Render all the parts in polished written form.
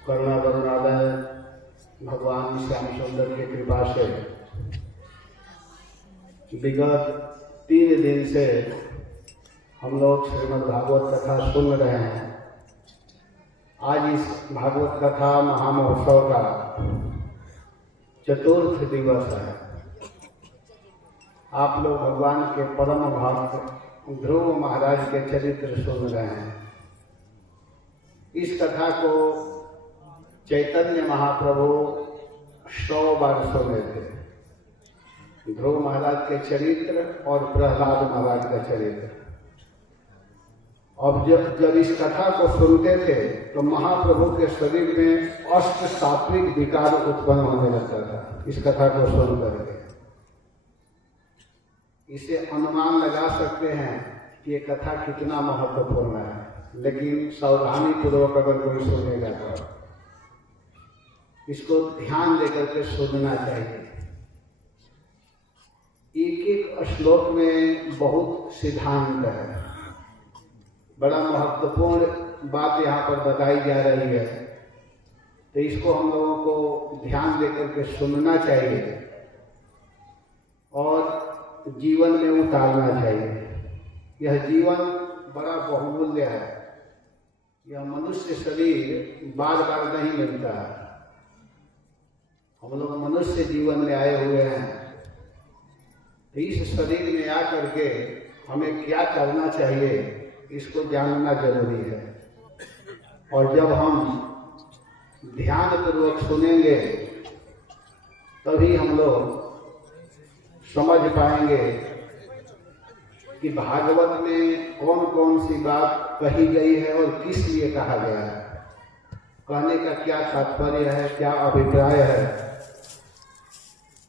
करुणा करुणालय भगवान श्याम सुंदर की कृपा से विगत 3 दिन से हम लोग श्रीमद् भागवत कथा सुन रहे हैं। आज इस भागवत कथा महामहोत्सव का चतुर्थ दिवस है। आप लोग भगवान के परम भक्त ध्रुव महाराज के चरित्र सुन रहे हैं। इस कथा को चैतन्य महाप्रभु 100 बार सुने थे। ध्रुव महाराज के चरित्र और प्रहलाद महाराज का चरित्र। अब जब इस कथा को सुनते थे तो महाप्रभु के शरीर में अष्ट सात्विक विकार उत्पन्न होने लगता था। इस कथा को सुन करके इसे अनुमान लगा सकते हैं कि ये कथा कितना महत्वपूर्ण है, लेकिन सावधानी पूर्वक अगर कोई सुनेगा तो इसको ध्यान देकर के सुनना चाहिए। एक एक श्लोक में बहुत सिद्धांत है, बड़ा महत्वपूर्ण बात यहाँ पर बताई जा रही है, तो इसको हम लोगों को ध्यान देकर के सुनना चाहिए और जीवन में उतारना चाहिए। यह जीवन बड़ा बहुमूल्य है। यह मनुष्य शरीर बार बार नहीं मिलता है। हम लोग मनुष्य जीवन में आए हुए हैं, तो इस शरीर में आकर के हमें क्या करना चाहिए इसको जानना जरूरी है। और जब हम ध्यान पूर्वक सुनेंगे तभी हम लोग समझ पाएंगे कि भागवत में कौन कौन सी बात कही गई है और किस लिए कहा गया है, कहने का क्या तात्पर्य है, क्या अभिप्राय है।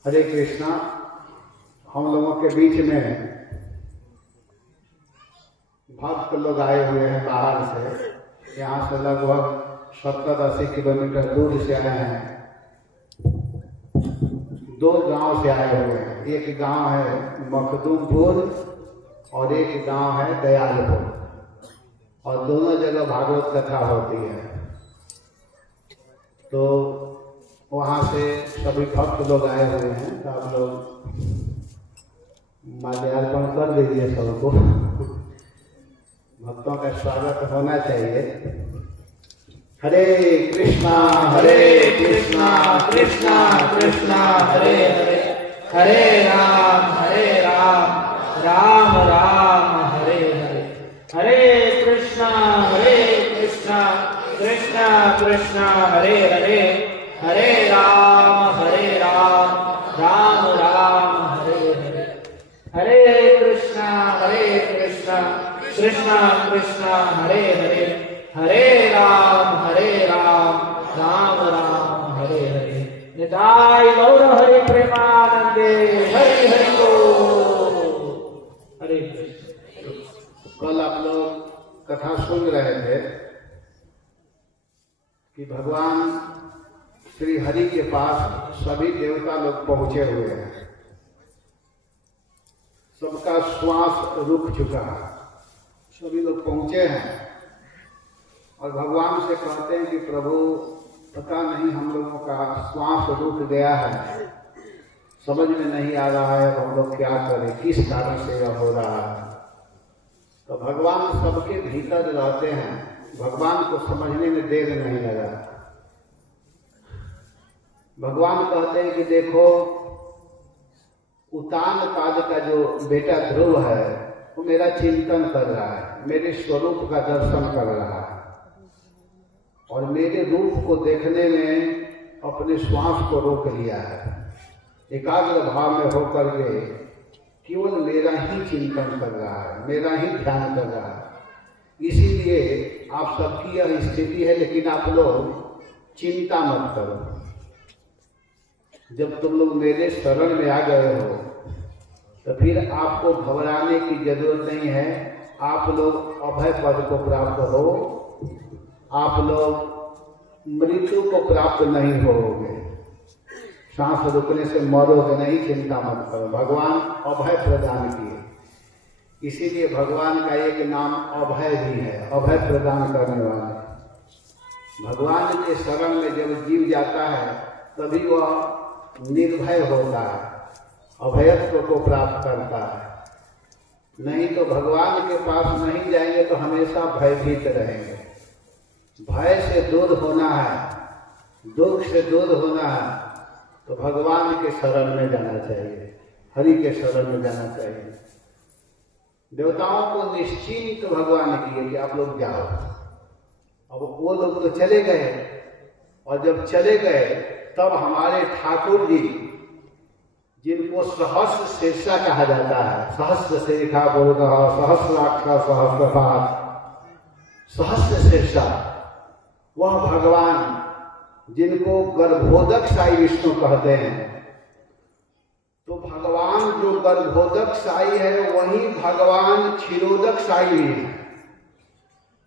हरे कृष्णा। हम लोगों के बीच में भक्त लोग आए हुए हैं बाहर से। यहाँ से लगभग 70-80 किलोमीटर दूर से आए हैं। 2 गांव से आए हुए हैं। एक गांव है मखदूमपुर और एक गांव है दयालपुर, और दोनों जगह भागवत कथा होती है। तो वहाँ से सभी भक्त लोग आए हुए हैं। तो आप लोग माल्यार्पण कर दीजिए सबको। भक्तों का स्वागत होना चाहिए। हरे कृष्णा कृष्णा कृष्णा हरे हरे, हरे राम राम राम हरे हरे। हरे कृष्णा कृष्णा कृष्णा हरे हरे, हरे राम राम राम हरे हरे। हरे कृष्णा कृष्णा कृष्णा हरे हरे, हरे राम राम राम हरे हरे। निताय गौर हरि प्रेमानंदे हरि हरि बोल। हरे कृष्ण। कल आप लोग कथा सुन रहे थे कि भगवान श्री हरि के पास सभी देवता लोग पहुंचे हुए हैं। सबका श्वास रुक चुका है, सभी लोग पहुंचे हैं और भगवान से कहते हैं कि प्रभु पता नहीं हम लोगों का श्वास रुक गया है, समझ में नहीं आ रहा है हम लोग क्या करें, किस कारण से यह हो रहा है। तो भगवान सबके भीतर रहते हैं, भगवान को समझने में देर नहीं लगा। भगवान कहते हैं कि देखो उतान पाद का जो बेटा ध्रुव है वो मेरा चिंतन कर रहा है, मेरे स्वरूप का दर्शन कर रहा है और मेरे रूप को देखने में अपने श्वास को रोक लिया है। एकाग्र भाव में होकर के केवल मेरा ही चिंतन कर रहा है, मेरा ही ध्यान कर रहा है। इसीलिए आप सबकी यह स्थिति है, लेकिन आप लोग चिंता मत करो। जब तुम लोग मेरे शरण में आ गए हो तो फिर आपको घबराने की जरूरत नहीं है। आप लोग अभय पद को प्राप्त हो, आप लोग मृत्यु को प्राप्त नहीं होगे, सांस रुकने से मरोगे नहीं, चिंता मत करो। भगवान अभय प्रदान किए, इसीलिए भगवान का एक नाम अभय भी है, अभय प्रदान करने वाले। भगवान के शरण में जब जीव जाता है तभी वह निर्भय होता है, अभयत्व को प्राप्त करता है। नहीं तो भगवान के पास नहीं जाएंगे तो हमेशा भयभीत रहेंगे। भय से दूर होना है, दुख से दूर होना है तो भगवान के शरण में जाना चाहिए, हरि के शरण में जाना चाहिए। देवताओं को निश्चिंत भगवान किए कि आप लोग जाओ। अब वो लोग तो चले गए, और जब चले गए तब हमारे ठाकुर जी, जिनको सहस्र शीर्षा कहा जाता है, सहस्र शीर्षा बोल रहा, सहस्राक्षा सहस्रपाद, सहस्र शीर्षा, वह भगवान जिनको गर्भोदक साई विष्णु कहते हैं। तो भगवान जो गर्भोदक साई है वही भगवान क्षीरोदक साई भी है।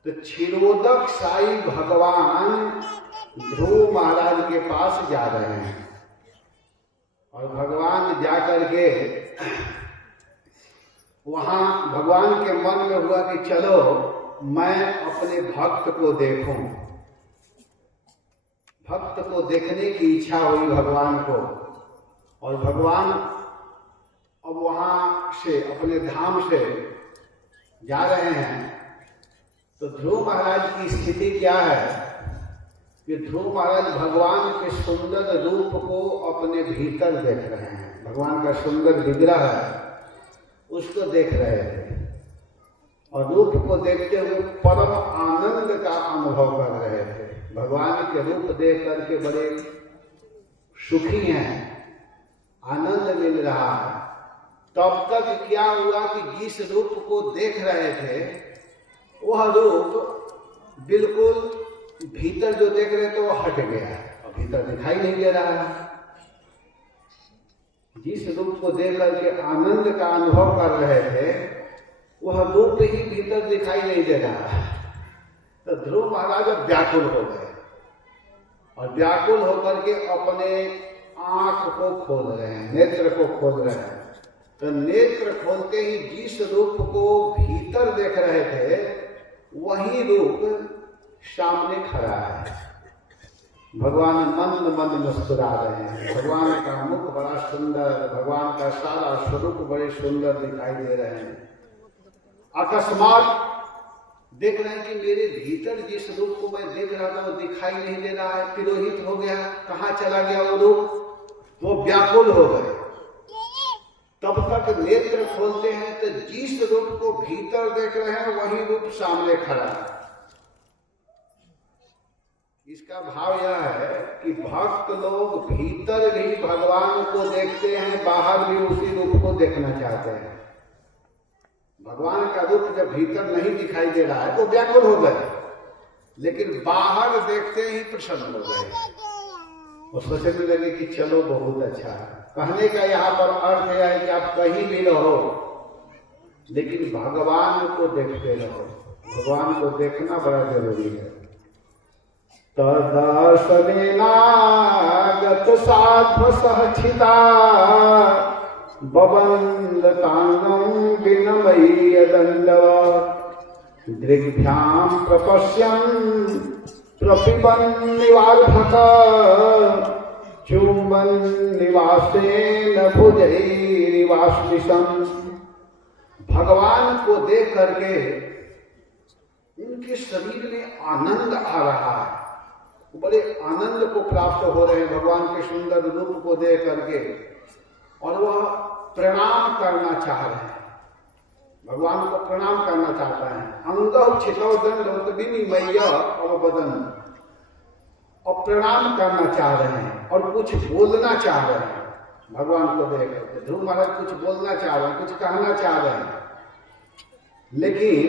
तो क्षीरोदक साई भगवान ध्रुव महाराज के पास जा रहे हैं, और भगवान जाकर के वहां भगवान के मन में हुआ कि चलो मैं अपने भक्त को देखूं। भक्त को देखने की इच्छा हुई भगवान को, और भगवान अब वहां से अपने धाम से जा रहे हैं। तो ध्रुव महाराज की स्थिति क्या है कि ध्रुव महाराज भगवान के सुंदर रूप को अपने भीतर देख रहे हैं। भगवान का सुंदर विग्रह है, उसको देख रहे थे, और रूप को देखते हुए परम आनंद का अनुभव कर रहे थे। भगवान के रूप देख करके बड़े सुखी हैं, आनंद मिल रहा है। तब तक क्या हुआ कि जिस रूप को देख रहे थे वह रूप बिल्कुल भीतर जो देख रहे थे वो हट गया, और भीतर दिखाई नहीं दे रहा है। जिस रूप को देख करके आनंद का अनुभव कर रहे थे वह रूप ही भीतर दिखाई नहीं दे रहा है। तो ध्रुव महाराज अब व्याकुल हो गए, और व्याकुल होकर के अपने आंख को खोल रहे हैं, नेत्र को खोल रहे हैं। तो नेत्र खोलते ही जिस रूप को भीतर देख रहे थे वही रूप सामने खड़ा है। भगवान मंद मंद मुस्कुरा रहे हैं। भगवान का मुख बड़ा सुंदर, भगवान का सारा स्वरूप बड़े सुंदर दिखाई दे रहे हैं। अकस्मात देख रहे हैं कि मेरे भीतर जिस रूप को मैं देख रहा था वो दिखाई नहीं दे रहा है, तिरोहित हो गया, कहाँ चला गया वो रूप। वो व्याकुल हो गए। तब तक नेत्र खोलते हैं तो जिस रूप को भीतर देख रहे हैं वही रूप सामने खड़ा है। इसका भाव यह है कि भक्त लोग भीतर भी भगवान को देखते हैं, बाहर भी उसी रूप को देखना चाहते हैं। भगवान का रूप जब भीतर नहीं दिखाई दे रहा है तो व्याकुल हो गए, लेकिन बाहर देखते ही प्रसन्न हो गए। वो सोचने लगे कि चलो बहुत अच्छा है। कहने का यहाँ पर अर्थ यह है कि आप कहीं भी रहो लेकिन भगवान को देखते रहो। भगवान को देखना बड़ा जरूरी है। तदर्शनेनागत साध्व सहचिता बबंदतांगं विनमय्य दंडवत् दृग्भ्यां प्रपश्यन् प्रपिबन् निवार्धक चुम्बन निवासेन भुजैरिवाश्लिषन्। भगवान को देख करके उनके शरीर में आनंद आ रहा है, बड़े आनंद को प्राप्त हो रहे हैं भगवान के सुंदर रूप को देख करके, और वह प्रणाम करना चाह रहे हैं, भगवान को प्रणाम करना चाहता है। अंगौ छितौ दंड विनिमय्य अवबदन, और प्रणाम करना चाह रहे हैं और कुछ बोलना चाह रहे हैं भगवान को देख करके। ध्रुव महाराज कुछ बोलना चाह रहे हैं, कुछ कहना चाह रहे हैं, लेकिन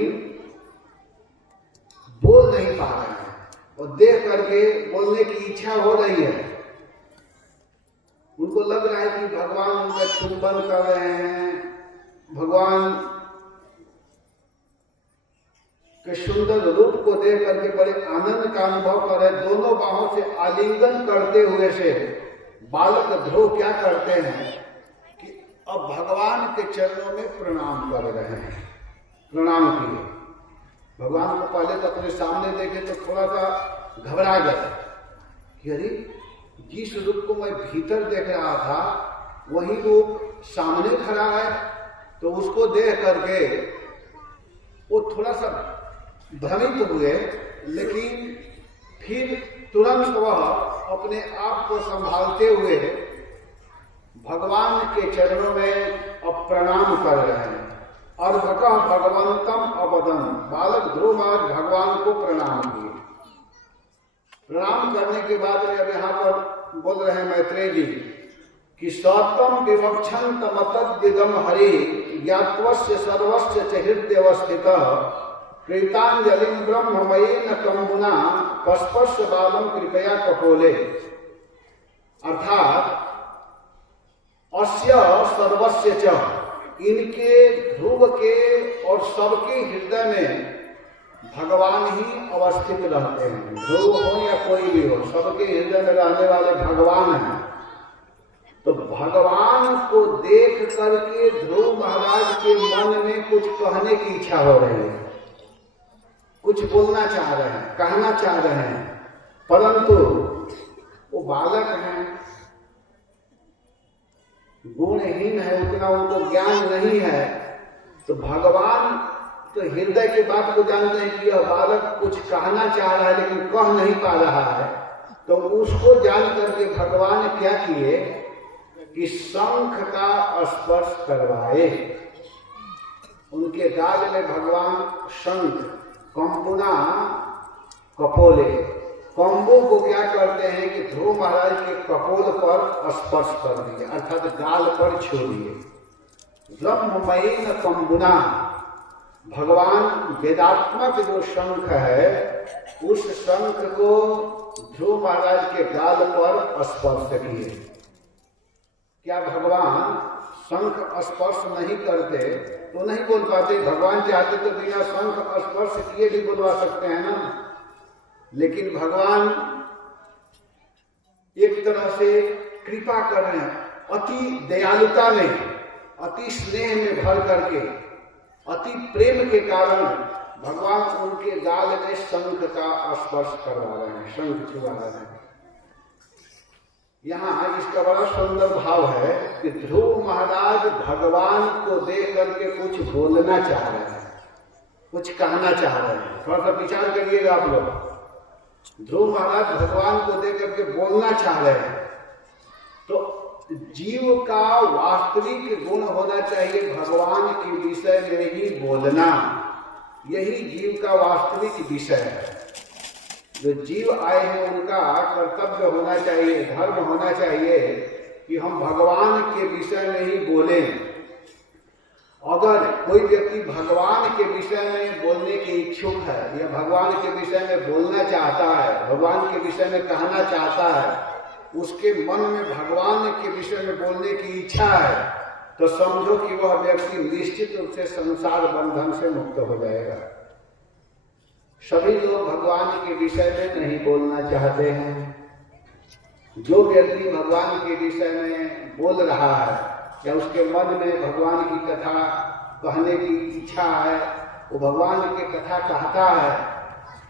बोल नहीं पा रहे हैं, और देख करके बोलने की इच्छा हो रही है। उनको लग रहा है कि भगवान उनका चुंबन कर रहे हैं, भगवान के सुंदर रूप को देख करके बड़े आनंद का अनुभव कर रहे हैं। दोनों बाहों से आलिंगन करते हुए से बालक ध्रुव क्या करते हैं कि अब भगवान के चरणों में प्रणाम कर रहे हैं। प्रणाम किए, भगवान को पहले तो अपने सामने देखे तो थोड़ा सा घबरा गए कि अरे जिस रूप को मैं भीतर देख रहा था वही रूप सामने खड़ा है। तो उसको देख करके वो थोड़ा सा भ्रमित हुए, लेकिन फिर तुरंत वह अपने आप को संभालते हुए भगवान के चरणों में अब प्रणाम कर रहे हैं। और भगवंतम अवदन, बालक ध्रुव महाराज भगवान को प्रणाम किए। प्रणाम करने के बाद अब यहाँ पर बोल रहे हैं मैत्रेय जी कि सौतम विवक्षन तमतदिदम हरि ज्ञात्वस्य सर्वस्य च हृदयवस्थित कृतांजलिं ब्रह्ममयेन कंबुना पस्पस्य बालम कृपया कपोले। अर्थात अस्य सर्वस्य च, इनके ध्रुव के और सबके हृदय में भगवान ही अवस्थित रहते हैं। ध्रुव हो या कोई भी हो, सबके हृदय में रहने वाले भगवान हैं। तो भगवान को देख करके ध्रुव महाराज के मन में कुछ कहने की इच्छा हो रही है, कुछ बोलना चाह रहे हैं, कहना चाह रहे हैं, परंतु वो बालक हैं, गुणहीन है, उतना उनको ज्ञान नहीं है। तो भगवान तो हृदय की बात को जानते हैं कि यह बालक कुछ कहना चाह रहा है लेकिन कह नहीं पा रहा है। तो उसको जान करके भगवान ने क्या किए कि शंख का स्पर्श करवाए। उनके गाल में भगवान शंख कंबुना कपोले, कंबू को क्या करते हैं कि ध्रुव महाराज के कपोल पर स्पर्श कर दिए, अर्थात गाल पर छू दिए। ब्रह्ममयी न कंबुना, भगवान वेदात्मक जो शंख है उस शंख को ध्रुव महाराज के गाल पर स्पर्श किए। क्या भगवान शंख स्पर्श नहीं करते तो नहीं बोल पाते? भगवान चाहते तो बिना शंख स्पर्श किए भी बोलवा सकते हैं ना। लेकिन भगवान एक तरह से कृपा कर रहे हैं, अति दयालुता में, अति स्नेह में भर करके, अति प्रेम के कारण भगवान उनके गाल में शंख का स्पर्श करवा रहे हैं, शंख छुआ रहे हैं। यहाँ इसका बड़ा सुंदर भाव है कि ध्रुव महाराज भगवान को देख करके कुछ बोलना चाह रहे हैं, कुछ कहना चाह रहे हैं। थोड़ा सा विचार करिएगा आप लोग। ध्रुव महाराज भगवान को देख करके बोलना चाह रहे हैं। तो जीव का वास्तविक गुण होना चाहिए भगवान के विषय में ही बोलना, यही जीव का वास्तविक विषय है। जो जीव आए हैं उनका कर्तव्य होना चाहिए, धर्म होना चाहिए कि हम भगवान के विषय में ही बोलें। अगर कोई व्यक्ति भगवान के विषय में बोलने के इच्छुक है या भगवान के विषय में बोलना चाहता है, भगवान के विषय में कहना चाहता है, उसके मन में भगवान के विषय में बोलने की इच्छा है, तो समझो कि वह व्यक्ति निश्चित रूप से संसार बंधन से मुक्त हो जाएगा। सभी लोग भगवान के विषय में नहीं बोलना चाहते हैं। जो व्यक्ति भगवान के विषय में बोल रहा है या उसके मन में भगवान की कथा कहने की इच्छा है, वो भगवान की कथा कहता है,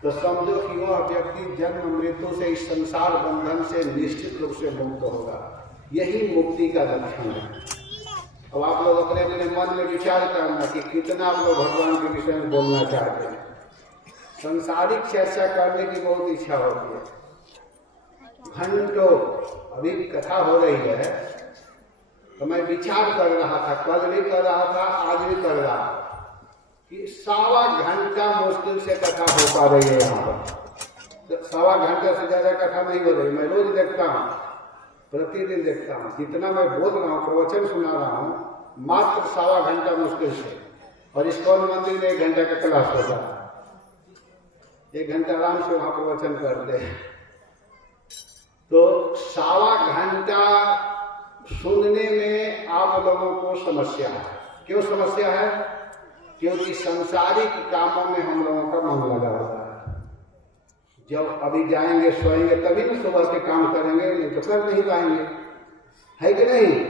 तो समझो कि वह व्यक्ति जन्म मृत्यु से, इस संसार बंधन से निश्चित रूप से मुक्त होगा। यही मुक्ति का लक्षण है। अब आप लोग अपने अपने मन में विचार करना कि कितना आप लोग भगवान के विषय में बोलना चाहते हैं। संसारिक चर्चा करने की बहुत इच्छा होती है, घंटों। अभी कथा हो रही है तो मैं विचार कर रहा था, कल भी कर रहा था, आज भी कर रहा था कि 1.25 घंटा मुश्किल से कथा हो पा रही है यहाँ पर। 1.25 घंटा से ज्यादा कथा नहीं हो रही। मैं रोज देखता हूँ, प्रतिदिन देखता हूँ। जितना मैं बोल रहा हूँ, प्रवचन सुना रहा हूँ, मात्र 1.25 घंटा मुश्किल से। और इस्कॉन मंदिर में 1 घंटा का क्लास होता है, 1 घंटा आराम से वहां प्रवचन करते हैं। तो 1.25 घंटा सुनने में आप लोगों को समस्या है। क्यों समस्या है? क्योंकि सांसारिक कामों में हम लोगों का मन लगा होता है। जब अभी जाएंगे सोएंगे तभी ना सुबह के काम करेंगे, नहीं तो कर नहीं पाएंगे, है कि नहीं?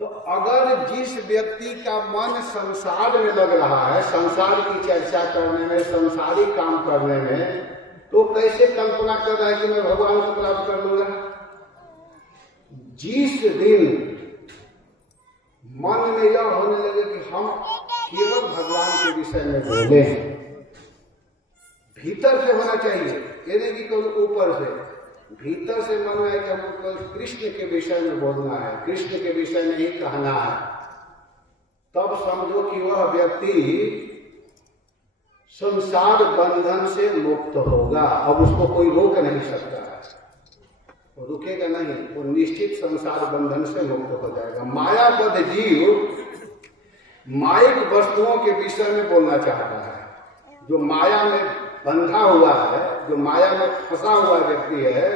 तो अगर जिस व्यक्ति का मन संसार में लग रहा है, संसार की चर्चा करने में, संसारी काम करने में, तो कैसे कल्पना कर रहा है कि मैं भगवान को प्राप्त कर लूंगा? जिस दिन मन में यह होने लगे कि हम केवल भगवान के विषय में बोले, भीतर से होना चाहिए, ये नहीं कि केवल ऊपर से, भीतर से मन में कि हमको केवल कृष्ण के विषय में बोलना है, कृष्ण के विषय में ही कहना है, तब समझो कि वह व्यक्ति संसार बंधन से मुक्त होगा। अब उसको कोई रोक नहीं सकता है, वो रुकेगा नहीं, वो निश्चित संसार बंधन से मुक्त हो जाएगा। मायाबद्ध जीव मायिक वस्तुओं के विषय में बोलना चाहता है। जो माया में बंधा हुआ है, जो माया में फंसा हुआ व्यक्ति है,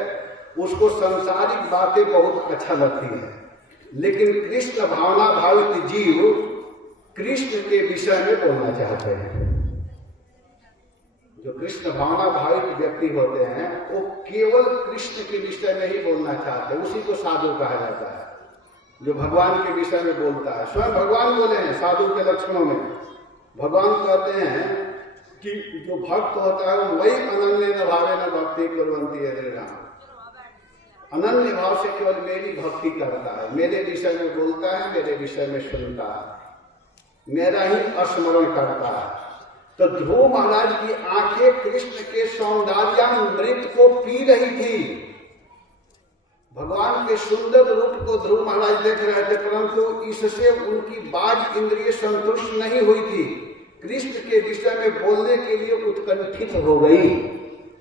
उसको सांसारिक बातें बहुत अच्छा लगती है, लेकिन कृष्ण भावना भावित जीव कृष्ण के विषय में बोलना चाहते हैं। जो कृष्ण भावना भावित व्यक्ति होते हैं वो केवल कृष्ण के विषय में ही बोलना चाहते हैं, उसी को साधु कहा जाता है। जो भगवान के विषय में बोलता है, स्वयं भगवान बोले हैं साधु के लक्षणों में। भगवान कहते हैं कि जो भक्त होता है वो वही अनन्य न भावे न भक्ति कुर्वन्ति यदि राम, अनन्य भाव से केवल मेरी भक्ति करता है, मेरे विषय में बोलता है, मेरे विषय में सुनता है, मेरा ही स्मरण करता है। तो ध्रुव महाराज की आंखें कृष्ण के सौंदर्यामृत को पी रही थी। भगवान के सुंदर रूप को ध्रुव महाराज देख रहे थे, परंतु इससे उनकी बाह्य इंद्रिय संतुष्ट नहीं हुई थी, कृष्ण के विषय में बोलने के लिए उत्कंठित हो गई।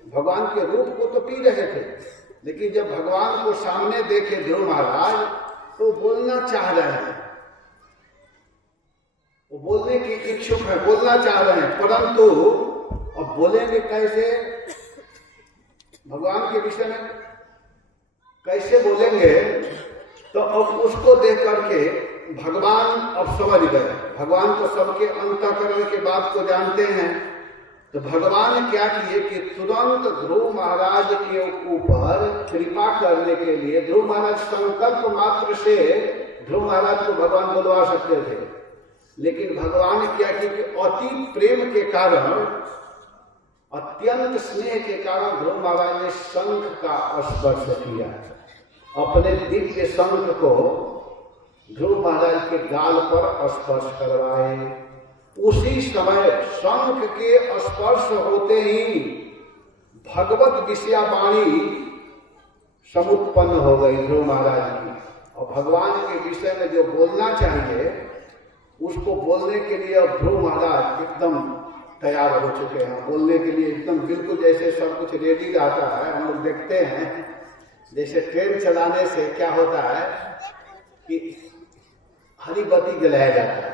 भगवान के रूप को तो पी रहे थे, लेकिन जब भगवान को सामने देखे ध्रुव महाराज तो बोलना चाह रहे हैं, वो बोलने की इच्छुक है, बोलना चाह रहे हैं, परंतु अब बोलेंगे कैसे? भगवान के विषय में कैसे बोलेंगे? तो अब उसको देख करके भगवान अब समझ गए। भगवान तो सबके अंतःकरण के बात को जानते हैं। तो भगवान ने क्या किए कि तुरंत ध्रुव महाराज के ऊपर कृपा करने के लिए, ध्रुव महाराज संकल्प मात्र से ध्रुव महाराज को भगवान बुलवा सकते थे, लेकिन भगवान ने क्या किया कि अति प्रेम के कारण, अत्यंत स्नेह के कारण ध्रुव महाराज ने शंख का स्पर्श किया। अपने दिव्य शंख को ध्रुव महाराज के गाल पर स्पर्श करवाए। उसी समय शंख के स्पर्श होते ही भगवत विषयावाणी समुत्पन्न हो गई ध्रुव महाराज की, और भगवान के विषय में जो बोलना चाहिए उसको बोलने के लिए अब ध्रुव महाराज एकदम तैयार हो चुके हैं। बोलने के लिए एकदम बिल्कुल जैसे सब कुछ रेडी रहता है। हम लोग देखते हैं जैसे ट्रेन चलाने से क्या होता है कि हरी बत्ती जलाया जाता है,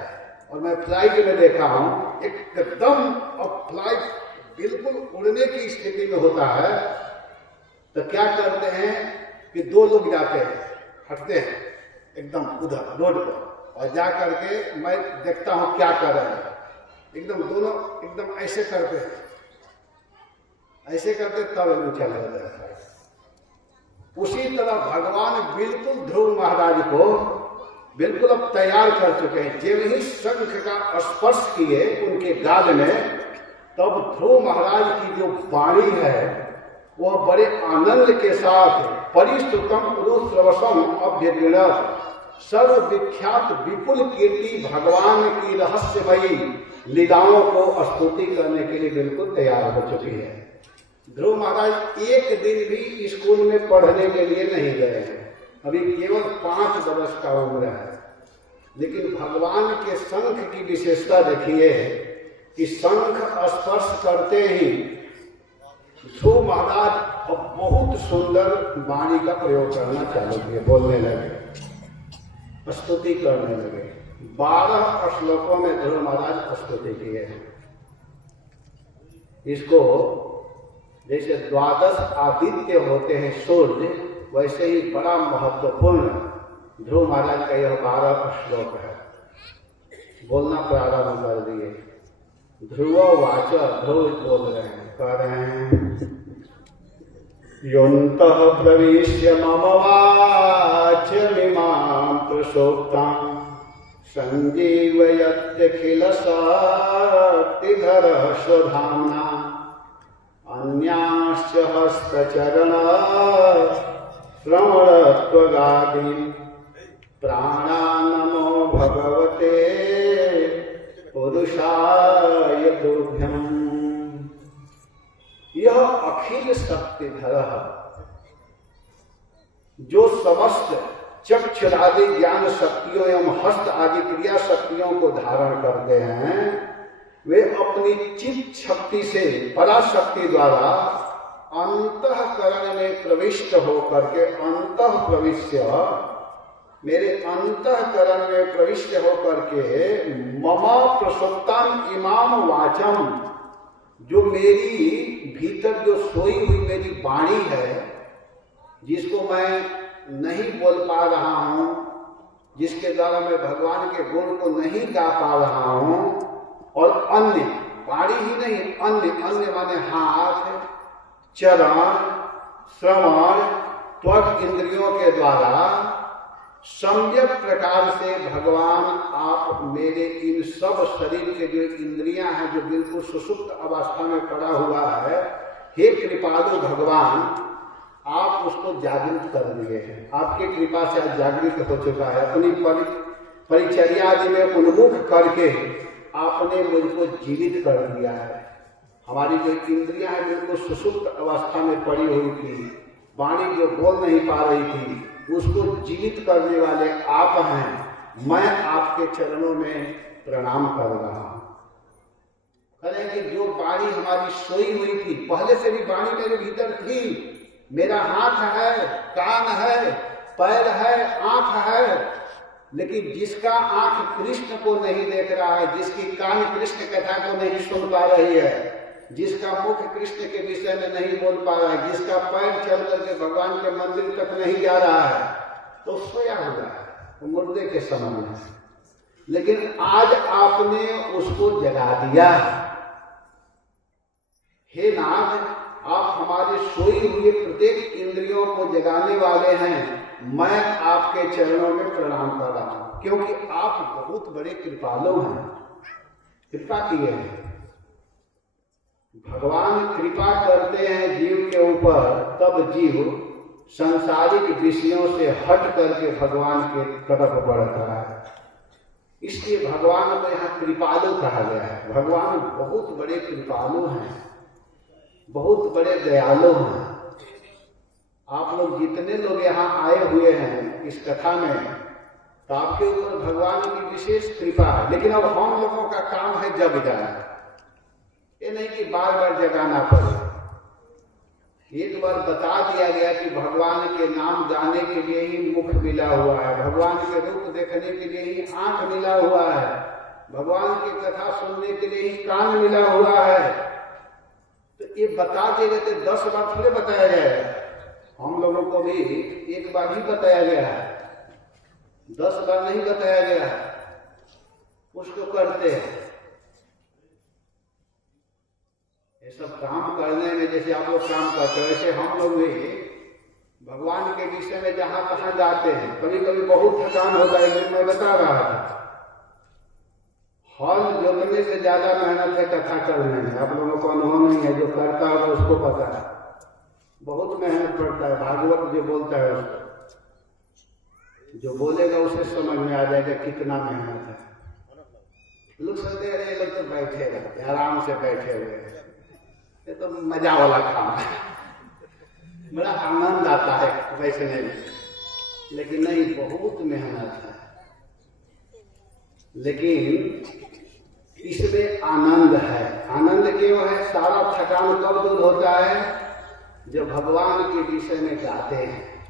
और मैं फ्लाइट में देखा हूं एकदम, अब फ्लाइट बिल्कुल उड़ने की स्थिति में होता है तो क्या करते हैं कि दो लोग जाते हैं, हटते हैं एकदम उधर रोड पर, और जा करके मैं देखता हूं क्या कर रहे हैं, एकदम दोनों एकदम ऐसे करते हैं, ऐसे करते तब ऊंचा लग जाता है। उसी तरह भगवान बिल्कुल ध्रुव महाराज को बिल्कुल अब तैयार कर चुके हैं। जब ही शंख का स्पर्श किए उनके गाल में, तब ध्रुव महाराज की जो वाणी है वह बड़े आनंद के साथ परिस्तुतम पुरुषवशम अभ्यगृणत, सर्वविख्यात विपुल कीर्ति भगवान की रहस्यमयी लीलाओं को स्तुति करने के लिए बिल्कुल तैयार हो चुकी है। ध्रुव महाराज एक दिन भी स्कूल में पढ़ने के लिए नहीं गए हैं, अभी केवल 5 वर्ष का उम्र है, लेकिन भगवान के शंख की विशेषता देखिए कि शंख स्पर्श करते ही ध्रुव महाराज अब बहुत सुंदर वाणी का प्रयोग करना चालू किए, बोलने लगे, स्तुति करने लगे। 12 श्लोकों में ध्रुव महाराज स्तुति किए हैं। इसको जैसे 12 आदित्य होते हैं सूर्य, वैसे ही बड़ा महत्वपूर्ण ध्रुव महाराज का यह 12 श्लोक है। बोलना प्रारंभ कर दिए। ध्रुव वाच, ध्रुव बोल रहे हैं, कह रहे हैं योऽन्तः प्रविश्य मम वाचमिमां प्रसोक्तां संजीवयत्यखिल शक्तिधरः स्वधाम्ना अन्याश्च हस्तचरण श्रवणत्वगादीन् प्राणानमो भगवते पुरुषाय तुभ्यम्। यह अखिल शक्तिधर जो समस्त चक्षुरादि ज्ञान शक्तियों एवं हस्त आदि क्रिया शक्तियों को धारण करते हैं, वे अपनी चित्त शक्ति से पराशक्ति द्वारा अंतःकरण में प्रविष्ट होकर के मेरे अंतःकरण में प्रविष्ट होकर के मम प्रसुप्तान इमाम वाचम, जो मेरी भीतर जो सोई हुई मेरी वाणी है, जिसको मैं नहीं बोल पा रहा हूं, जिसके द्वारा मैं भगवान के गुण को नहीं गा पा रहा हूं, और अन्य वाणी ही नहीं, अन्य माने हाथ, चरण, श्रवण, त्वक इंद्रियों के द्वारा सम्यक प्रकार से भगवान आप मेरे इन सब शरीर के जो इंद्रियां हैं, जो बिल्कुल सुषुप्त अवस्था में पड़ा हुआ है, हे कृपालु भगवान, आप उसको जागृत कर दिए हैं। आपकी कृपा से आज जागृत हो चुका है। अपनी परिचर्या आदि में उन्मुख करके आपने मुझको जीवित कर दिया है। हमारी जो इंद्रियां हैं बिल्कुल सुषुप्त अवस्था में पड़ी हुई थी, वाणी जो बोल नहीं पा रही थी, उसको जीवित करने वाले आप हैं। मैं आपके चरणों में प्रणाम कर रहा हूं। कहें कि जो वाणी हमारी सोई हुई थी, पहले से भी वाणी मेरे भीतर थी, मेरा हाथ है, कान है, पैर है, आंख है, लेकिन जिसका आंख कृष्ण को नहीं देख रहा है, जिसकी कान कृष्ण कथा को नहीं सुन पा रही है, जिसका मुख कृष्ण के विषय में नहीं बोल पा रहा है, जिसका पैर चल करके भगवान के मंदिर तक नहीं जा रहा है, तो सोया हुआ है, वो मुर्दे के समान है। लेकिन आज आपने उसको जगा दिया। हे नाथ, आप हमारे सोई हुए प्रत्येक इंद्रियों को जगाने वाले हैं। मैं आपके चरणों में प्रणाम कर रहा हूं, क्योंकि आप बहुत बड़े कृपालु हैं, कृपा किए हैं। भगवान कृपा करते हैं जीव के ऊपर, तब जीव सांसारिक विषयों से हट करके भगवान के तरफ बढ़ता है। इसलिए भगवान को यहाँ कृपालु कहा गया है। भगवान बहुत बड़े कृपालु हैं, बहुत बड़े दयालु हैं। आप लोग जितने लोग यहाँ आए हुए हैं इस कथा में, तो आपके ऊपर भगवान की विशेष कृपा है। लेकिन अब हम लोगों का काम है जग जाना। ये नहीं कि बार बार जगाना पड़े। एक बार बता दिया गया कि भगवान के नाम गाने के लिए ही मुख मिला हुआ है, भगवान के रूप देखने के लिए ही आंख मिला हुआ है, भगवान की कथा सुनने के लिए ही कान मिला हुआ है। तो ये बता दिए गए थे, 10 बार थोड़े बताया गया है। हम लोगों को भी एक बार ही बताया गया है, 10 बार नहीं बताया गया है। उसको करते हैं। ये सब काम करने में जैसे आप लोग काम करते हैं, वैसे हम लोग भी भगवान के विषय में जहां तहां जाते हैं। कभी कभी बहुत थकान होता है। मैं बता रहा था, हल जोतने से ज्यादा मेहनत है कथा करने में। आप लोगों को अनुभव नहीं है, जो करता होगा उसको पता है। बहुत मेहनत पड़ता है। भागवत जो बोलता है उसको, जो बोलेगा उसे समझ में आ जाएगा कितना मेहनत है। लोग सोचते हैं ये लोग तो बैठे रहते, आराम से बैठे हुए, ये तो मजा वाला काम है, बड़ा आनंद आता है बैठने में। लेकिन नहीं, बहुत मेहनत है। लेकिन इसमें आनंद है। आनंद क्यों है? सारा थकान कब दूर होता है? जब भगवान के विषय में गाते हैं।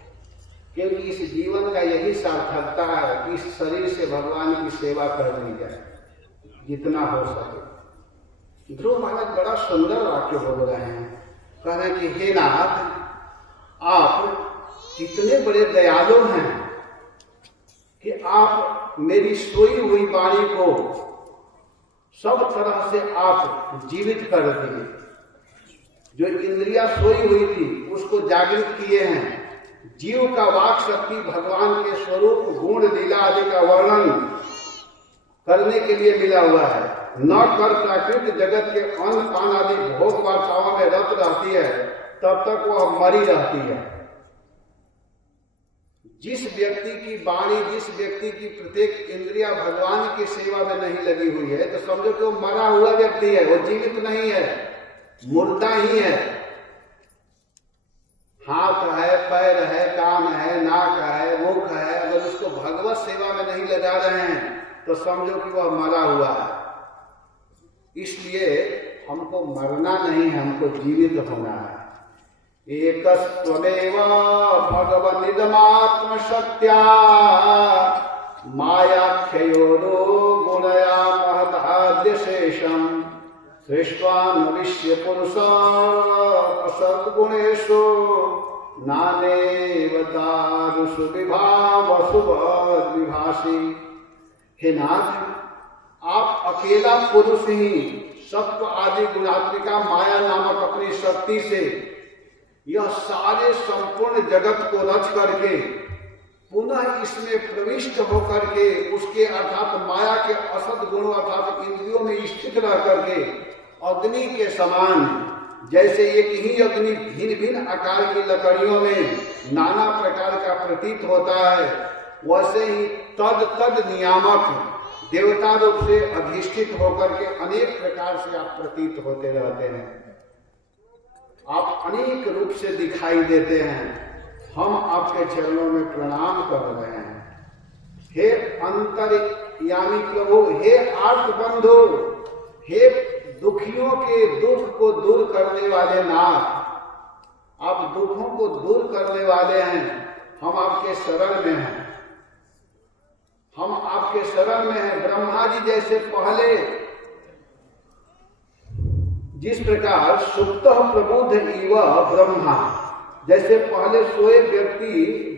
क्योंकि इस जीवन का यही सार्थकता है कि इस शरीर से भगवान की सेवा करनी जाए जितना हो सके। ध्रुव महाराज बड़ा सुंदर वाक्य बोल रहे हैं। कह रहे हैं कि हे नाथ, आप कितने बड़े दयालु हैं कि आप मेरी सोई हुई वाणी को सब तरह से आप जीवित कर दिए। जो इंद्रियां सोई हुई थी उसको जागृत किए हैं। जीव का वाक शक्ति, भगवान के स्वरूप, गुण, लीला आदि का वर्णन करने के लिए मिला हुआ है, न कर प्राकृत जगत के अन्न पान आदि भोग वार्ताओं में रत रहती है, तब तक वह मरी रहती है। जिस व्यक्ति की वाणी, जिस व्यक्ति की प्रत्येक इंद्रिया भगवान की सेवा में नहीं लगी हुई है, तो समझो कि वो मरा हुआ व्यक्ति है, वो जीवित नहीं है, मुर्दा ही है। हाथ है, पैर है, कान है, नाक है, मुख है, अगर उसको भगवत सेवा में नहीं लगा रहे हैं तो समझो कि वह मरा हुआ है। इसलिए हमको मरना नहीं है, हमको जीवित होना है। एकस्त्वमेव भगवनिदमात्म शक्त्या मायाख्ययोरो गुणया महदाद्यशेषम् सृष्ट्वा नविष्य पुरुष असद्गुणेषु नानेव दारुषु विभावसु विभासी। हे नाथ, आप अकेला पुरुष ही सत्व आदि गुणात्मिका माया नामक अपनी शक्ति से यह सारे संपूर्ण जगत को रच करके पुनः इसमें प्रविष्ट होकर के उसके अर्थात माया के असद गुणों अर्थात इंद्रियों में स्थित रह करके अग्नि के समान, जैसे एक ही अग्नि भिन्न भिन्न आकार की लकड़ियों में नाना प्रकार का प्रतीत होता है, वैसे ही तद तद नियामक देवता रूप से अधिष्ठित होकर के अनेक प्रकार से आप प्रतीत होते रहते हैं। आप अनेक रूप से दिखाई देते हैं। हम आपके चरणों में प्रणाम कर रहे हैं। हे अंतर्यामी प्रभु, हे आर्त बंधु, हे दुखियों के दुख को दूर करने वाले नाथ, आप दुखों को दूर करने वाले हैं। हम आपके शरण में हैं, हम आपके शरण में हैं। ब्रह्मा जी जैसे पहले जिस प्रकार सुप्त प्रबुद्ध इव ब्रह्मा, जैसे पहले सोए व्यक्ति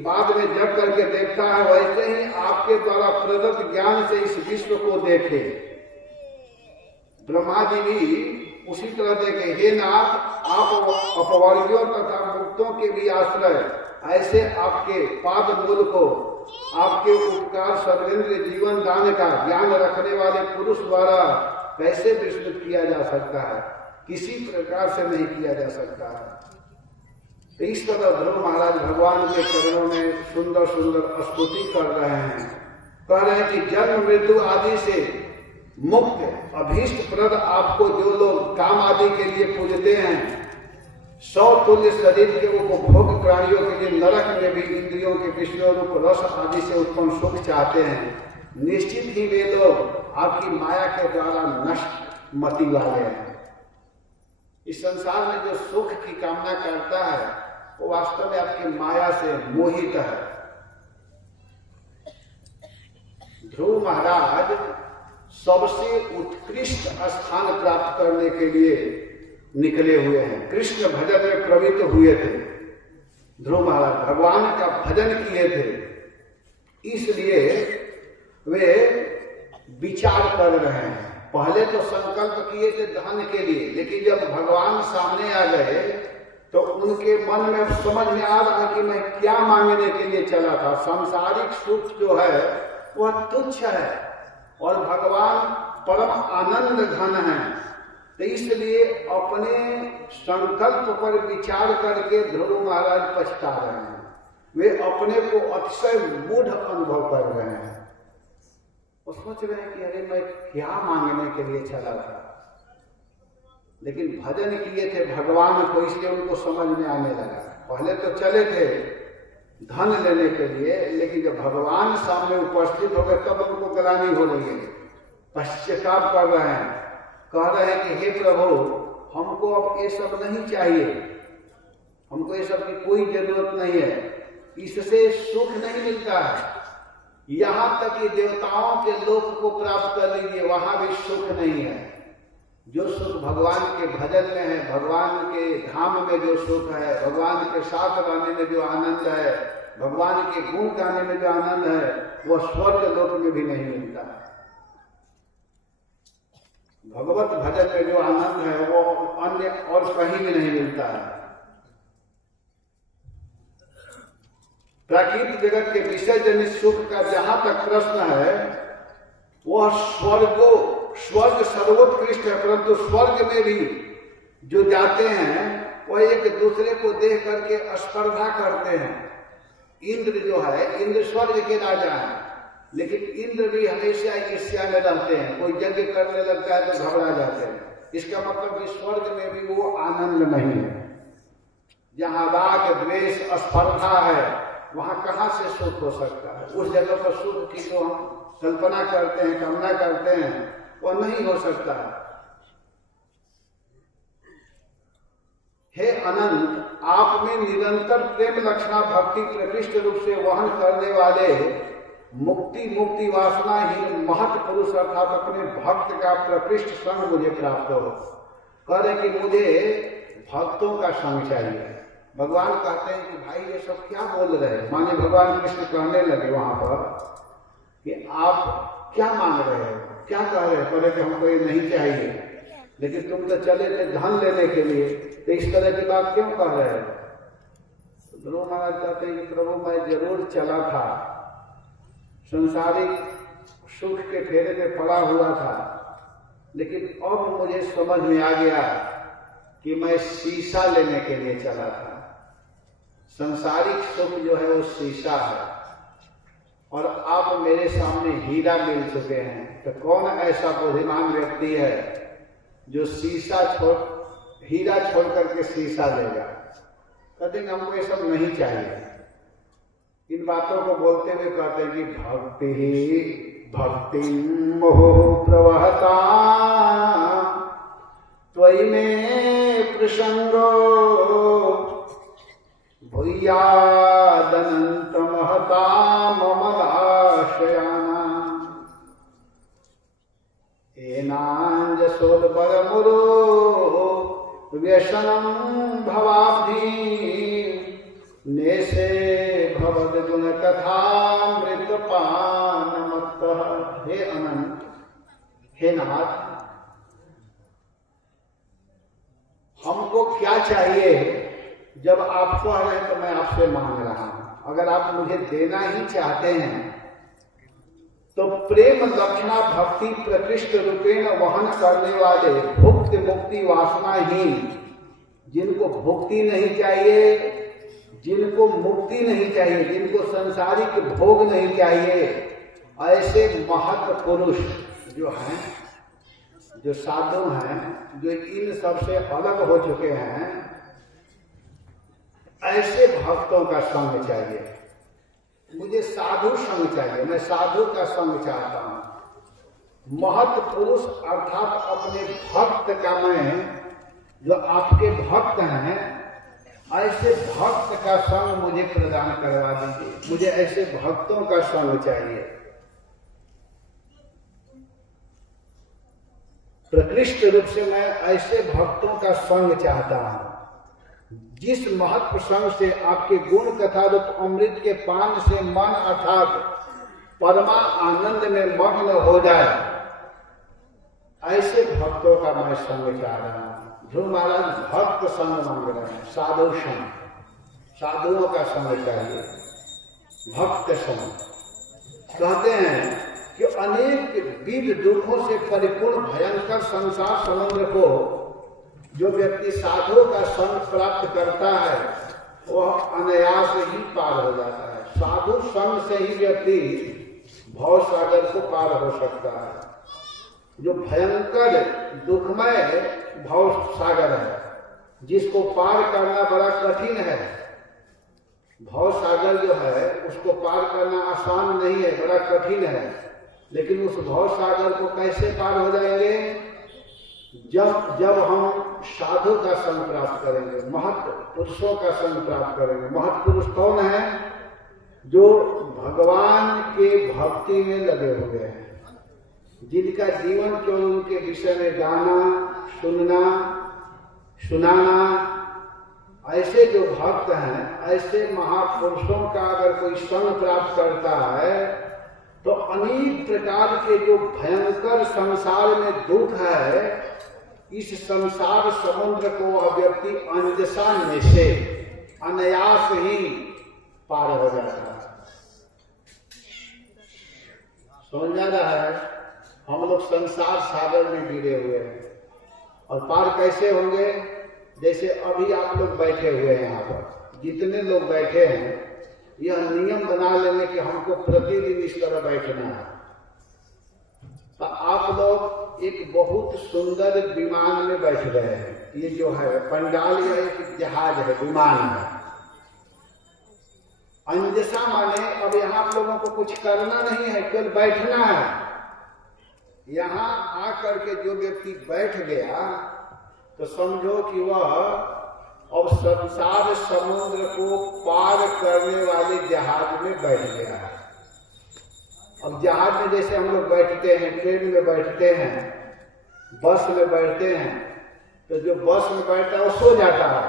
बाद में जग करके देखता है, वैसे ही आपके द्वारा प्रदत्त ज्ञान से इस विश्व को देखे। ब्रह्मा जी भी उसी तरह देखे। हे नाथ, आप अपवर्गियों तथा मुक्तों के भी आश्रय, ऐसे आपके पाद मूल को आपके उपकार सर्वेंद्र जीवन दान का ज्ञान रखने वाले पुरुष द्वारा कैसे विस्मृत किया जा सकता है? किसी प्रकार से नहीं किया जा सकता है। इस तरह ध्रुव महाराज भगवान के चरणों में सुंदर सुंदर स्तुति कर रहे हैं। कह रहे हैं कि जन्म मृत्यु आदि से मुक्त अभीष्ट प्रद आपको जो लोग काम आदि के लिए पूजते हैं, सौ तुल्य शरीर के उपभोग प्राणियों के लिए नरक में भी इंद्रियों के विषयों रूप रस आदि से उत्पन्न सुख चाहते हैं, निश्चित ही वे लोग आपकी माया के द्वारा नष्ट मति वाले हैं। इस संसार में जो सुख की कामना करता है वो वास्तव में आपकी माया से मोहित है। ध्रुव महाराज सबसे उत्कृष्ट स्थान प्राप्त करने के लिए निकले हुए हैं। कृष्ण भजन में प्रवृत्त हुए थे। ध्रुव महाराज भगवान का भजन किए थे, इसलिए वे विचार कर रहे हैं। पहले तो संकल्प किए थे धन के लिए, लेकिन जब भगवान सामने आ गए तो उनके मन में समझ में आ रहा कि मैं क्या मांगने के लिए चला था। सांसारिक सुख जो है वह तुच्छ है और भगवान परम आनंद घन है। तो इसलिए अपने संकल्प पर विचार करके ध्रुव महाराज पछता रहे हैं। वे अपने को अतिशय मूढ़ अनुभव कर रहे हैं। वो सोच रहे हैं कि अरे मैं क्या मांगने के लिए चला था, लेकिन भजन किए थे भगवान को, इसलिए उनको समझ में आने लगा। पहले तो चले थे धन लेने के लिए, लेकिन जब भगवान सामने उपस्थित हो गए तब उनको ग्लानि हो रही है, पश्चाताप कर रहे हैं। कह रहे हैं कि हे प्रभु, हमको अब ये सब नहीं चाहिए, हमको ये सब की कोई जरूरत नहीं है, इससे सुख नहीं मिलता है। यहाँ तक कि देवताओं के लोक को प्राप्त कर लीजिए, वहां भी सुख नहीं है। जो सुख भगवान के भजन में है, भगवान के धाम में जो सुख है, भगवान के साथ रहने में जो आनंद है, भगवान के गुण गाने में जो आनंद है, वह स्वर्ग लोक में भी नहीं मिलता है। भगवत भजन में जो आनंद है वो अन्य और कहीं भी नहीं मिलता है। प्राकृतिक जगत के विषय जनित सुख का जहां तक प्रश्न है, वह स्वर्ग सर्वोत्कृष्ट है, परंतु स्वर्ग में भी जो जाते हैं वह एक दूसरे को देख करके स्पर्धा करते हैं। इंद्र जो है, इंद्र स्वर्ग के राजा है, लेकिन इंद्र भी हमेशा ईर्ष्या में रहते हैं। कोई यज्ञ करने लगता है तो घबरा जाते हैं। इसका मतलब कि स्वर्ग में भी वो आनंद नहीं है। जहाँ राग द्वेष स्पर्धा है वहां कहाँ से सुख हो सकता है? उस जगह पर सुख की जो हम कल्पना करते हैं, कामना करते हैं, वह नहीं हो सकता है। हे अनंत, आप में निरंतर प्रेम लक्षणा भक्ति प्रकृष्ट रूप से वहन करने वाले मुक्ति वासनाहीन महत पुरुष अर्थात अपने भक्त का प्रकृष्ट संग मुझे प्राप्त हो। कह रहे कि मुझे भक्तों का संग चाहिए। भगवान कहते हैं कि भाई ये सब क्या बोल रहे हैं? माने भगवान कृष्ण कहने लगे वहां पर कि आप क्या मांग रहे हो, क्या कह रहे हैं? कह कि हमको ये नहीं चाहिए, लेकिन तुम तो चले थे धन लेने के लिए, तो इस तरह की बात क्यों कह रहे हो? तो ध्रुव महाराज कहते हैं कि प्रभु मैं जरूर चला था, संसारिक सुख के फेरे में पड़ा हुआ था, लेकिन अब मुझे समझ में आ गया कि मैं शीशा लेने के लिए चला था। संसारिक सुख जो है वो शीशा है, और आप मेरे सामने हीरा मिल चुके हैं। तो कौन ऐसा बुद्धिमान व्यक्ति है जो हीरा छोड़ करके शीशा लेगा? कहते हैं हमको ये सब नहीं चाहिए। इन बातों को बोलते हुए कहते हैं कि भक्ति मोह प्रवहता त्वयि में प्रसंगो भूयादनंत महता ममदाशयाना एनांजसोदपरमुरो व्यसनम भवाब्धि नेसे भवद गुण कथा मृतपानमत्तः। हे अनंत, हे नाथ, हमको क्या चाहिए? जब आप कह रहे हैं तो मैं आपसे मांग रहा हूं। अगर आप मुझे देना ही चाहते हैं तो प्रेम लक्षणा भक्ति प्रकृष्ट रूपेण वहन करने वाले भुक्त मुक्ति वासनाहीन, जिनको भुक्ति नहीं चाहिए, जिनको मुक्ति नहीं चाहिए, जिनको संसारिक भोग नहीं चाहिए, ऐसे महत् पुरुष जो हैं, जो साधु हैं, जो इन सबसे अलग हो चुके हैं, ऐसे भक्तों का संग चाहिए। मुझे साधु संग चाहिए, मैं साधु का संग चाहता हूं। महत् पुरुष अर्थात अपने भक्त का, मैं जो आपके भक्त हैं, ऐसे भक्त का संग मुझे प्रदान करवा दीजिए। मुझे ऐसे भक्तों का संग चाहिए। प्रकृष्ट रूप से मैं ऐसे भक्तों का संग चाहता हूं जिस महत्व संग से आपके गुण कथा रूप अमृत के पान से मन अर्थात परमा आनंद में मग्न हो जाए। ऐसे भक्तों का मैं संग चाह रहा हूं। ध्रुव महाराज भक्त संग मांग रहे हैं, साधु संग, साधुओं का संग चाहिए, भक्त संग। कहते हैं कि अनेक विध दुखों से परिपूर्ण भयंकर संसार समुद्र को जो व्यक्ति साधु का संग प्राप्त करता है वह अनायास ही पार हो जाता है। साधु संग से ही व्यक्ति भव सागर को पार हो सकता है। जो भयंकर दुखमय भव सागर है, जिसको पार करना बड़ा कठिन है। भव सागर जो है उसको पार करना आसान नहीं है, बड़ा कठिन है। लेकिन उस भव सागर को कैसे पार हो जाएंगे? जब हम साधु का संग प्राप्त करेंगे, महत् पुरुषों का संग प्राप्त करेंगे। महत् पुरुष कौन है? जो भगवान के भक्ति में लगे हुए हैं, जिनका जीवन केवल उनके विषय में गाना, सुनना, सुनाना। ऐसे जो भक्त हैं, ऐसे महापुरुषों का अगर कोई संग प्राप्त करता है तो अनेक प्रकार के जो भयंकर संसार में दुख है, इस संसार समुद्र को व्यक्ति अंजसा में से अनायास ही पार हो जाता है। समझ आ रहा है? हम लोग संसार सागर में गिरे हुए हैं। और पार कैसे होंगे? जैसे अभी आप लोग बैठे हुए हैं, यहाँ पर जितने लोग बैठे हैं, यह नियम बना लेंगे कि हमको प्रतिदिन इस तरह बैठना है। तो आप लोग एक बहुत सुंदर विमान में बैठ रहे हैं। ये जो है पंडाल, यह एक जहाज है, विमान है। अंजसा माने अब यहाँ आप लोगों को कुछ करना नहीं है, केवल बैठना है। यहाँ आकर के जो व्यक्ति बैठ गया तो समझो कि वह अब संसार समुद्र को पार करने वाले जहाज में बैठ गया है। अब जहाज में जैसे हम लोग बैठते हैं, ट्रेन में बैठते हैं, बस में बैठते हैं, तो जो बस में बैठता है वो सो जाता है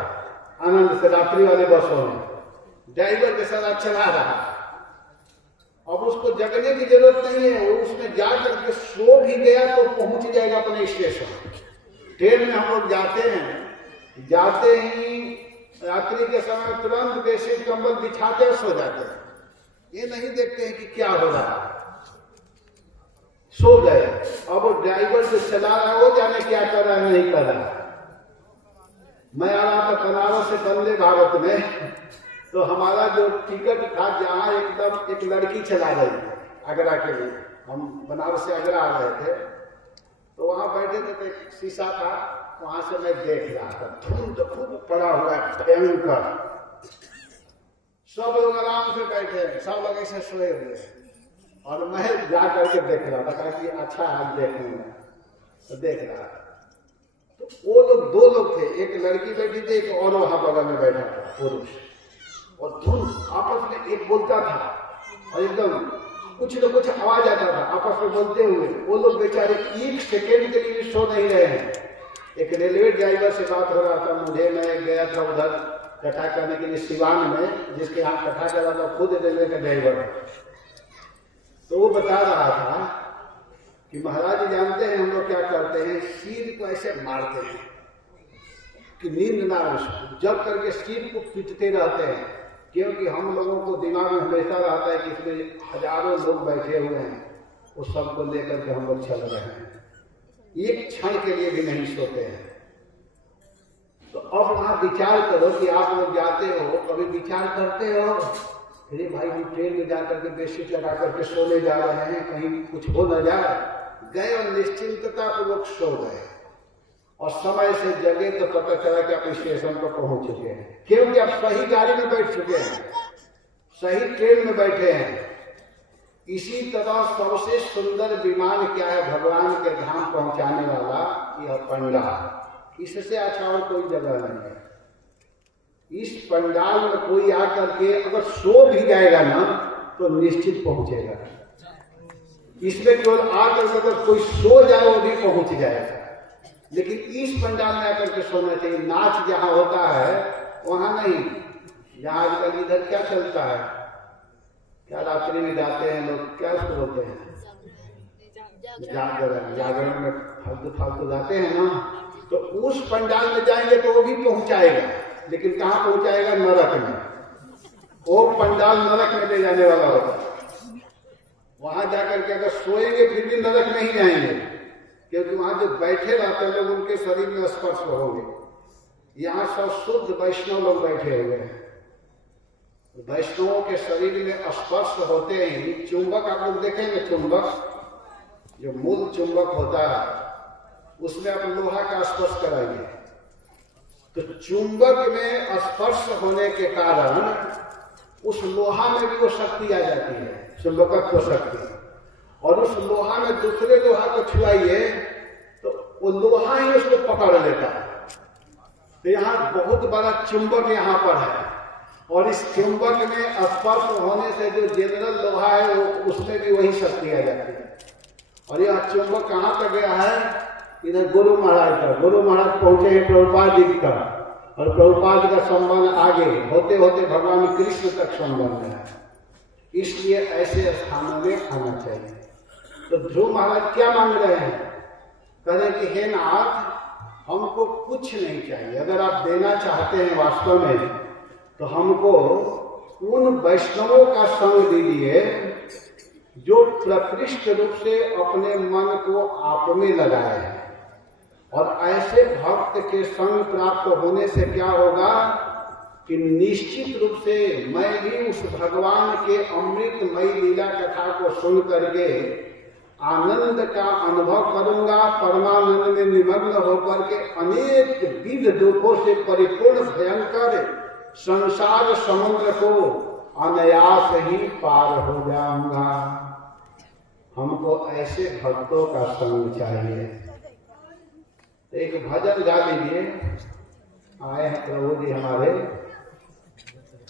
आनंद से, रात्रि वाले बसों में ड्राइवर के साथ चला रहा है। अब उसको जगने की जरूरत नहीं है, वो उसमें जा करके सो भी गया तो पहुंच जाएगा अपने स्टेशन। ट्रेन में हम लोग जाते हैं, जाते ही रात्रि के समय तुरंत बेडशीट कंबल बिछाते और सो जाते हैं। ये नहीं देखते हैं कि क्या हो रहा है, सो गए। अब वो ड्राइवर जो चला रहा है वो जाने क्या कर रहा है, नहीं कर रहा है। मैं आ रहा था बनारस से वंदे भारत में, तो हमारा जो टिकट था, जहाँ एकदम एक लड़की चला रही थी आगरा के लिए, हम बनारस से आगरा आ रहे थे, तो वहां बैठे थे, तो एक शीशा था, वहां से मैं देख रहा था। धुंध खूब पड़ा हुआ है भयंकर, सब लोग आराम से बैठे हैं, सब लोग ऐसे सोए हुए हैं, और मैं जा करके देख रहा था, कहा कि अच्छा आज देखूंगा, तो देख रहा था। तो वो लोग दो लोग थे, एक लड़की बैठी थी, एक और वहां बगल में बैठा था पुरुष, और धुन आपस में एक बोलता था, और एकदम कुछ न कुछ आवाज आता था आपस में बोलते हुए। वो लोग बेचारे एक सेकेंड के लिए भी सो नहीं रहे हैं। एक रेलवे ड्राइवर से बात हो रहा था मुझे, मैं गया था उधर कथा करने के लिए सिवान में, जिसके यहाँ कथा कर रहा था खुद रेलवे का ड्राइवर। तो वो बता रहा था कि महाराज जानते हैं हम लोग क्या करते हैं, सिर को ऐसे मारते हैं कि नींद ना आए, जब करके सिर को पीटते रहते हैं, क्योंकि हम लोगों को दिमाग में हमेशा रहता है कि इसमें हजारों लोग बैठे हुए हैं, उस सबको लेकर के हम लोग चल रहे हैं, एक क्षण के लिए भी नहीं सोते हैं। तो अब वहां विचार करो कि आप लोग जाते हो, कभी विचार करते हो, अरे भाई हम ट्रेन में जाकर के बेडशीट लगा करके सोने जा रहे हैं, कहीं कुछ हो न जाए। गए और निश्चिंतता पूर्वक सो गए, और समय से जगे तो पता चला कि आप स्टेशन पर पहुंच चुके हैं, क्योंकि आप सही गाड़ी में बैठ चुके हैं, सही ट्रेन में बैठे हैं। इसी तरह सबसे सुंदर विमान क्या है, भगवान के धाम पहुंचाने वाला यह पंडाल, इससे अच्छा और कोई जगह नहीं है। इस पंडाल में कोई आकर के अगर सो भी जाएगा ना तो निश्चित पहुंचेगा। इसमें केवल आकर के अगर कोई सो जाए वो भी पहुंच जाएगा, लेकिन इस पंडाल में आकर के सोना चाहिए। नाच जहां होता है वहां नहीं। जहां आजकल इधर क्या चलता है, क्या रात्रि में जाते हैं लोग, क्या उसको बोलते हैं, जागरण में फालतू जाते हैं ना, तो उस पंडाल में जाएंगे तो वो भी पहुंचाएगा, लेकिन कहाँ पहुंचाएगा, नरक में। वो पंडाल नरक में ले जाने वाला होगा। वहां जाकर के अगर सोएंगे फिर भी नरक नहीं जाएंगे, क्योंकि वहां जो बैठे रहते हैं लोग उनके शरीर में स्पर्श होंगे। यहाँ सब शुद्ध वैष्णव लोग बैठे हुए हैं, वैष्णवों के शरीर में स्पर्श होते ही चुंबक, आप लोग देखेंगे चुंबक, जो मूल चुंबक होता है उसमें आप लोहा का स्पर्श कराइए, तो चुंबक में स्पर्श होने के कारण उस लोहा में भी वो शक्ति आ जाती है, चुंबकत्व शक्ति। और उस लोहा में दूसरे लोहा को छुआइए तो वो लोहा ही उसको पकड़ लेता है। तो यहाँ बहुत बड़ा चुंबक यहाँ पर है, और इस चुंबक में स्पर्श होने से जो जनरल लोहा है वो उसमें भी वही शक्ति आ जाती है। और यह चुंबक कहाँ तक गया है, इधर गुरु महाराज तक। गुरु महाराज पहुंचे हैं प्रभुपाद जी तक, और प्रभुपाद का संबंध आगे होते होते भगवान कृष्ण तक संबंध है। इसलिए ऐसे स्थानों में आना चाहिए। तो ध्रुव महाराज क्या मांग रहे हैं, कह रहे कि हे नाथ हमको कुछ नहीं चाहिए, अगर आप देना चाहते हैं वास्तव में तो हमको उन वैष्णवों का संग दीजिए जो प्रकृष्ट रूप से अपने मन को आप में लगाए है। और ऐसे भक्त के संग प्राप्त होने से क्या होगा कि निश्चित रूप से मैं भी उस भगवान के अमृतमयी लीला कथा को सुन करके आनंद का अनुभव करूंगा, परमानंद में निमग्न होकर के अनेक विध दुखों से परिपूर्ण भयंकर संसार समुद्र को अनायास ही पार हो जाऊंगा। हमको ऐसे भक्तों का संग चाहिए। एक भजन गा लीजिए, आए हैं प्रभु जी हमारे,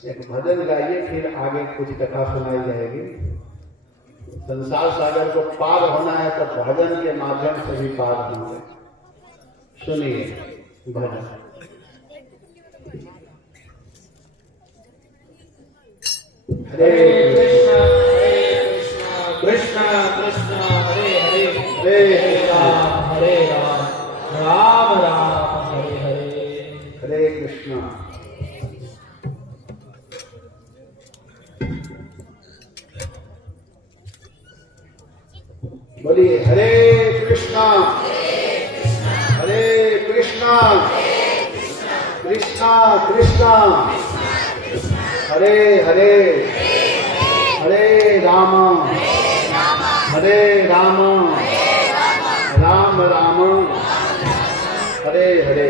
एक भजन गाइए, फिर आगे कुछ कथा सुनाई जाएगी। संसार सागर को पार होना है तो भजन के माध्यम से भी पार होंगे। सुनिए भजन। हरे कृष्णा कृष्णा कृष्णा हरे हरे, हरे राम हरे राम, राम राम हरे हरे। हरे कृष्णा। बोलिए हरे कृष्णा हरे कृष्णा कृष्णा कृष्णा हरे हरे, हरे राम हरे राम, राम राम हरे हरे।